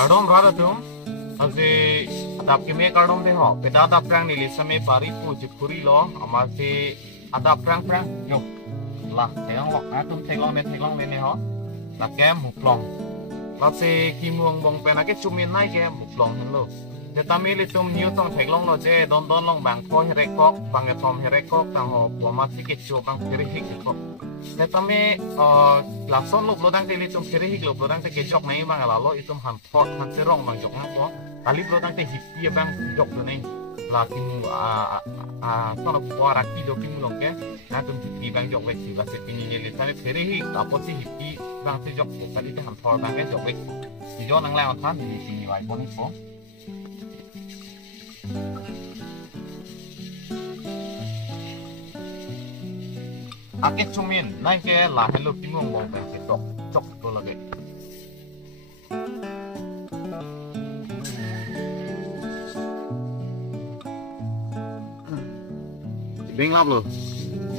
Kardom rada tum, asi adap kime kardom deh ho. Beda adap perang ni lisame bari pu jikuri lo, amasi adap perang yo. Lah, tegang lok, atum tegang le ho. Lah kem muplong. Lah si kimu ang bong pena ke cumin nai ke muplong lo. Tetapi litum new tong teglong lo je don long bang po herekok, bang etom herekok, tang ho puamasi kecho bang kiri hikok. Tetapi lakson lo blodang te litum kiri hik lo blodang te kejok nai bang alalo itum han pot han serong bang jok ngako. Kali blodang te hipi bang jok do nai. Lah kimu tono puara kido kimu long ke. Nah tum hipi bang jok wek si lah sepini ni litame kiri hik apot si hipi bang te jok kali te han pot bang ke jok wek. Ijo nang lang tan di sini wai pon po. Akeh cumin, naik ke lah hello bingung mau pengen cok cok itu lagi.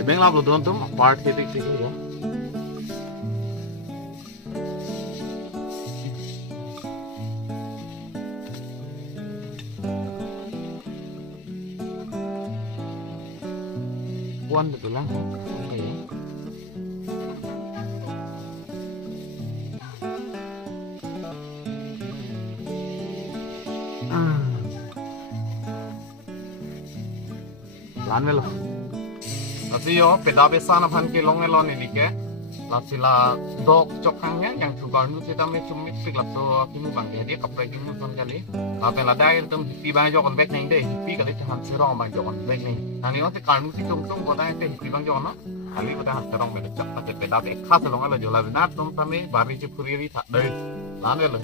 Sebeng lap lo don tum part titik ya. Puan betul lah. Lan lo. Lasi yo peda besana pan ke long elon ini ke. Lasi la dok cok hangnya yang sugar nu kita me cumit sik la so kimu bang dia kapre kimu son kali. Lapen la dai tum hipi bang jokon bek ning deh hipi kali te han serong bang jokon bek ning. Nang ni oti karnu si tum ko dai te hipi bang jokon no. Kali ko han serong bek cak ta peda be khas long ala jola na tum same bari ci puri ri thak dei. Lan lo.